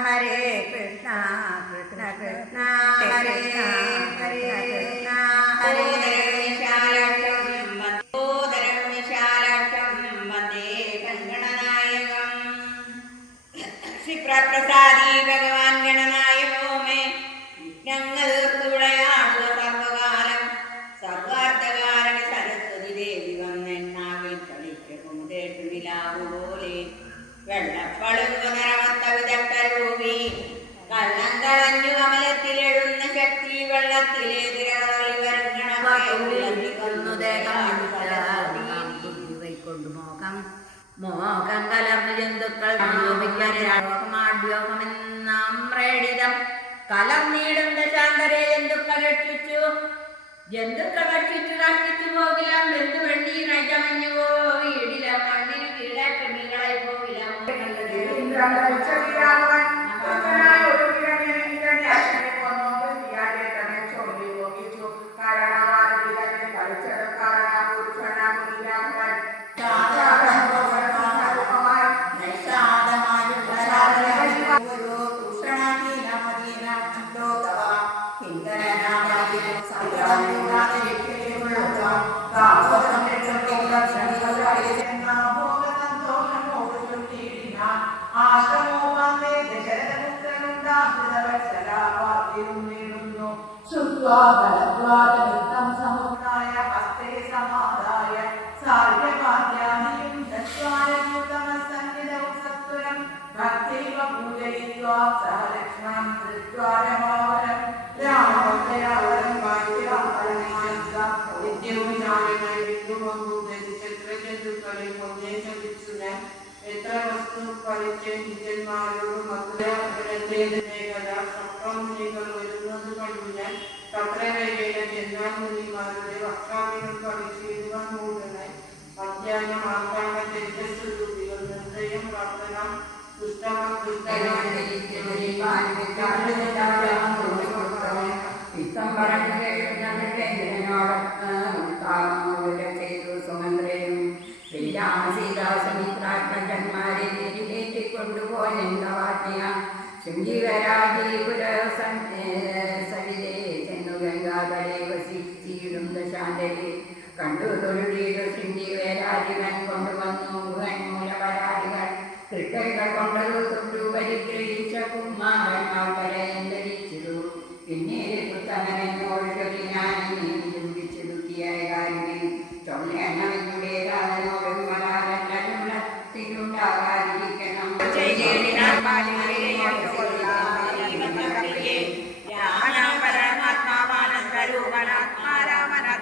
ഹരേ കൃഷ്ണ കൃഷ്ണ കൃഷ്ണ ഹരേ ഹരേ ഹരേ വിശാലക്ഷം വന്ദോദരം വിശാലക്ഷം വന്ദേ കങ്കണനായകം ക്ഷിപ്രപ്രസാദി ഭഗവാൻ ഗണനായകോ മേ വിഘ്നങ്ങൾ തീർത്തുവിളയാടുക സർവകാലം. സർവാർത്ഥകാരണി സരസ്വതി ദേവി വന്നെന്നാവിൽ കളിക്ക പോലെ വെള്ളപ്പളുങ്കു മോഹം മോകം കലർന്നു ജന്തുക്കൾ ോകമെന്നാമ്രേടിതം കലർന്നിടുന്ന ശാന്തരെ ജന്തുക്കൾ രക്ഷിച്ചു. ജന്തുക്കൾ രക്ഷിച്ചു നശിച്ചു പോകില്ല. ബന്ധു വെണ്ണി നജമഞ്ഞു ശുദ്ധ്വാദലദ്വാദമിത്തം സമുദ്രായ ഹസ്തേ സമാദായ സാർവ്യഭാഗ്യാമിയും ചത്വാരഭൂതമസന്നിധൗ സത്വരം ഭക്തൈവ പൂജയിത്വാ സഹ ലക്ഷ്മണം ധൃത്വാ രമാവരം രാമഭദ്രയാവരം വാക്യവാഹനമായിക്കാം നിത്യവിചാരങ്ങൾ വിഷ്ണുബന്ധുക്കളിൽ കൊണ്ടേ ചതിച്ചു ഞാൻ എത്ര വസ്തു പരിചയന്മാരോടും സപ്തമുനികൾ വരുന്നത് കണ്ടു ഞാൻ തത്രവൈകയിലെ ജന്മാമുനിമാരുടെ വക്രാമികൾ പരിശീലുവാൻ മൂലനായി മധ്യാഹ്നം ആക്കാണ്ട തേജസ്വരൂപികൾ നിർദ്ദയം പ്രാർത്ഥന ദുഷ്ടമ കണ്ടു തൊഴുകീട് ശൃംഗീവരാജിവൻ കൊണ്ടുവന്നു മൂലപരാതികൾ തൃക്കൈകൾ കൊണ്ടതു തൊട്ടു പരിഗ്രഹിച്ച കുമാരന്മാർ കരയം ധരിച്ചിരു പിന്നീട് ചൊല്ലി ഞാൻ നീ ചിന്തിച്ചു ദുഃഖിയായ കാര്യമേ ചൊല്ലേണമിവിടെ രാജനോട് മലാരത്തിലുണ്ടാകാതിരിക്കണം